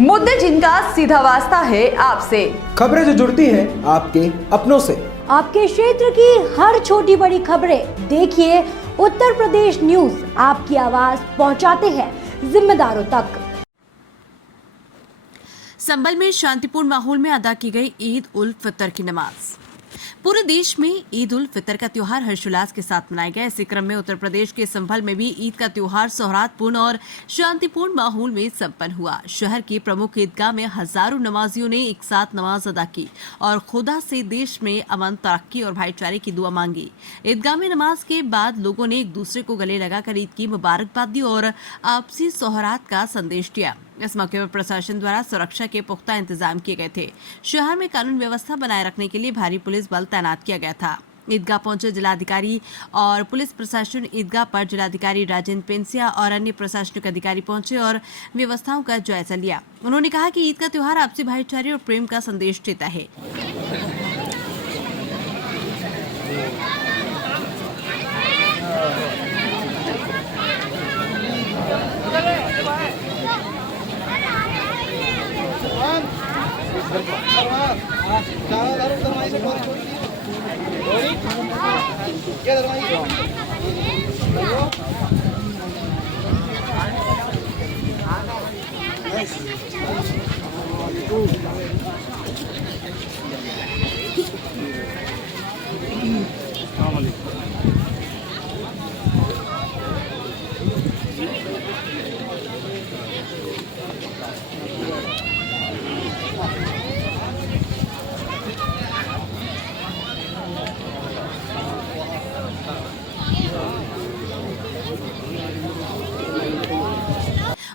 मुद्दे जिनका सीधा वास्ता है आपसे, खबरें जो जुड़ती है आपके अपनों से। आपके क्षेत्र की हर छोटी बड़ी खबरें देखिए उत्तर प्रदेश न्यूज आपकी आवाज पहुंचाते हैं जिम्मेदारों तक। संभल में शांतिपूर्ण माहौल में अदा की गई ईद उल फितर की नमाज। पूरे देश में ईद उल फितर का त्योहार हर्षोल्लास के साथ मनाया गया। इसी क्रम में उत्तर प्रदेश के संभल में भी ईद का त्योहार सौहार्दपूर्ण और शांतिपूर्ण माहौल में संपन्न हुआ। शहर की प्रमुख ईदगाह में हजारों नमाजियों ने एक साथ नमाज अदा की और खुदा से देश में अमन, तरक्की और भाईचारे की दुआ मांगी। ईदगाह में नमाज के बाद लोगों ने एक दूसरे को गले लगाकर ईद की मुबारकबाद दी और आपसी सौहार्द का संदेश दिया। इस मौके पर प्रशासन द्वारा सुरक्षा के पुख्ता इंतजाम किए गए थे। शहर में कानून व्यवस्था बनाए रखने के लिए भारी पुलिस बल तैनात किया गया था। ईदगाह पहुंचे जिलाधिकारी और पुलिस प्रशासन ईदगाह पर जिलाधिकारी राजेंद्र पेंसिया और अन्य प्रशासनिक अधिकारी पहुंचे और व्यवस्थाओं का जायजा लिया। उन्होंने कहा कि ईद का त्योहार आपसी भाईचारे और प्रेम का संदेश देता है।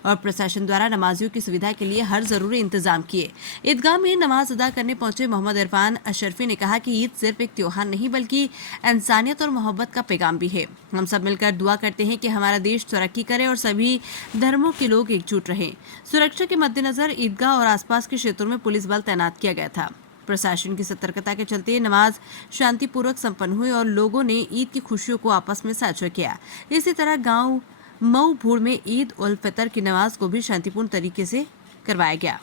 और प्रशासन द्वारा नमाजियों की सुविधा के लिए हर जरूरी इंतजाम किए। ईदगाह में नमाज अदा करने पहुंचे मोहम्मद इरफान अशरफी ने कहा कि ईद सिर्फ एक त्योहार नहीं बल्कि इंसानियत और मोहब्बत का पैगाम भी है। हम सब मिलकर दुआ करते हैं कि हमारा देश तरक्की करे और सभी धर्मों के लोग एकजुट रहें। सुरक्षा के मद्देनजर ईदगाह और आसपास के क्षेत्रों में पुलिस बल तैनात किया गया था। प्रशासन की सतर्कता के चलते नमाज शांतिपूर्वक संपन्न हुई और लोगों ने ईद की खुशियों को आपस में साझा किया। इसी तरह गाँव मऊ भूड़ में ईद उल फितर की नमाज को भी शांतिपूर्ण तरीके से करवाया गया।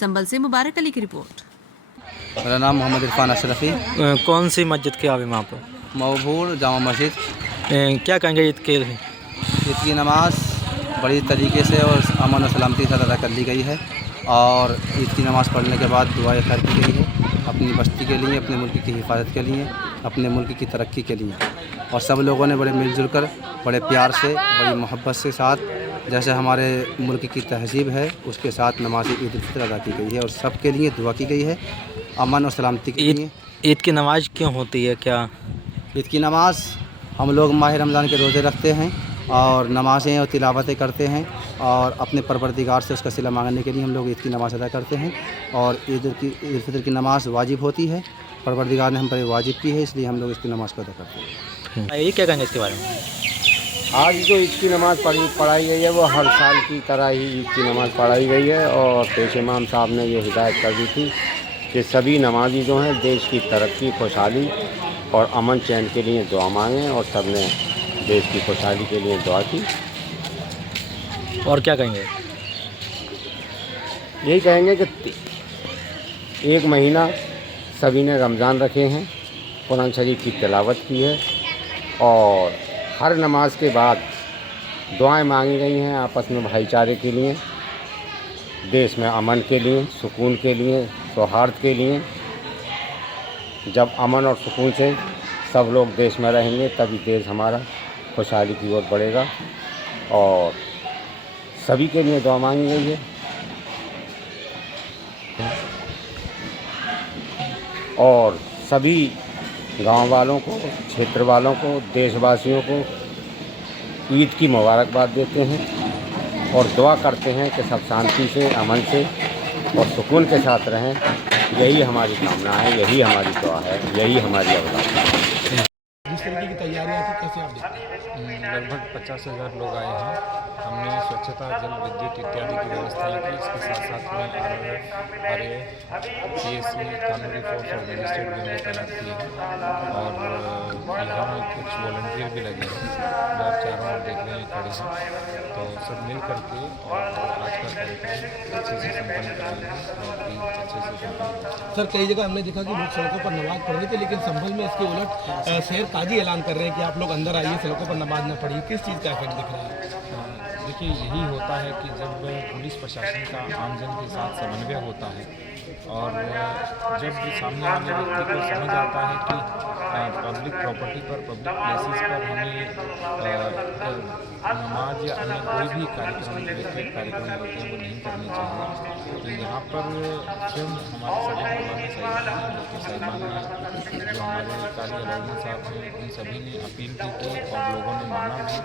संभल से मुबारक अली की रिपोर्ट। मेरा नाम मोहम्मद इरफान अशरफी। कौन सी मस्जिद के आगे वहाँ पर? मऊ भूड़ जामा मस्जिद। क्या कहेंगे ईद के? ईद की नमाज बड़ी तरीके से और अमन और सलामती से अदा कर ली गई है और ईद की नमाज़ पढ़ने के बाद दुआएं खैर की गई है अपनी बस्ती के लिए, अपने मुल्क की हिफाजत के लिए, अपने मुल्क की तरक्की के लिए। और सब लोगों ने बड़े मिलजुल कर, बड़े प्यार से, बड़ी मोहब्बत के साथ, जैसे हमारे मुल्क की तहजीब है उसके साथ नमाज ईद उल फितर अदा की गई है और सब के लिए दुआ की गई है अमन और सलामती के लिए। ईद की नमाज क्यों होती है? क्या ईद की नमाज़ हम लोग माह रमज़ान के रोज़े रखते हैं और नमाज़ें और तिलावतें करते हैं और अपने परवरदिगार से उसका सिला मांगने के लिए हम लोग ईद की नमाज़ अदा करते हैं। और ईद उल फितर की नमाज़ वाजिब होती है, परवरदिगार ने हम पर वाजिब की है, इसलिए हम लोग इसकी नमाज़ को अदा करते हैं। ये क्या कहेंगे इसके बारे में? आज जो ईद की नमाज़ पढ़ाई गई है वो हर साल की तरह ही ईद की नमाज़ पढ़ाई गई है और पेश इमाम साहब ने ये हिदायत कर दी थी कि सभी नमाजी जो हैं देश की तरक्की, खुशहाली और अमन चैन के लिए दुआ मांगें और सब ने देश की खुशहाली के लिए दुआ की। और क्या कहेंगे? यही कहेंगे कि एक महीना सभी ने रमज़ान रखे हैं, कुरान शरीफ की तिलावत की है और हर नमाज के बाद दुआएं मांगी गई हैं आपस में भाईचारे के लिए, देश में अमन के लिए, सुकून के लिए, सौहार्द के लिए। जब अमन और सुकून से सब लोग देश में रहेंगे तभी देश हमारा खुशहाली की ओर बढ़ेगा और सभी के लिए दुआ मांगी गई है। और सभी गांव वालों को, क्षेत्र वालों को, देशवासियों को ईद की मुबारकबाद देते हैं और दुआ करते हैं कि सब शांति से, अमन से और सुकून के साथ रहें। यही हमारी कामना है, यही हमारी दुआ है, यही हमारी अवधारणा है। जिस तरीके की तैयारियां थी कैसे आप देखते हैं? लगभग 50,000 लोग आए हैं। हमने स्वच्छता, जल, विद्युत इत्यादि की व्यवस्थाएं की। इसके साथ साथ में RAF, PSC, कानूनी फोर्स और मजिस्ट्रेट भी हमने तैनात किए हैं और यहाँ में कुछ वॉलंटियर भी लगे हैं जो आप चारों ओर देख रहे हैं खड़े हैं। तो सब मिल करके और आज का अच्छे से संपन्न कराई है और ईद अच्छे से संपन्न हुई। सर कई जगह हमने देखा कि लोग सड़कों पर नमाज पढ़ रहे थे, लेकिन संभल में इसके उलट शहर काजी ऐलान कर रहे हैं कि आप लोग अंदर आइए, सड़कों पर नमाज न पढ़िए। किस चीज़ का इफेक्ट दिख रहा है? देखिए, यही होता है कि जब पुलिस प्रशासन का आमजन के साथ समन्वय होता है और जब सामने वाले व्यक्ति को समझ आता है कि पब्लिक प्रॉपर्टी पर, पब्लिक प्लेसेस पर हमें नमाज या अन्य कोई भी कार्यक्रम रिलेटेड कार्यक्रम होते हैं वो नहीं करने चाहिए। तो यहाँ पर स्वयं हमारे सभी मौलाना साहिबान हैं, डॉक्टर साहिबान हैं, जो हमारे काली अलौदी साहब हैं, उन सभी ने अपील की थी और लोगों ने माना भी।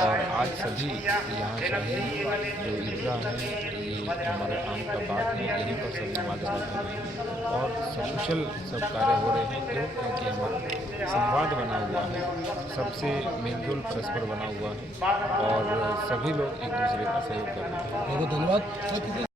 और आज सभी यहाँ शाही जो ईदगाह है, ये हमारे आम का बाग है, यहीं पर सब नमाज अदा कर रहे हैं और सकुशल सब कार्य हो रहे हैं। क्यों? क्योंकि हमारा संवाद बना हुआ है, सबसे मेलजोल परस्पर बना हुआ है और सभी लोग एक दूसरे का सहयोग कर रहे हैं। बहुत धन्यवाद।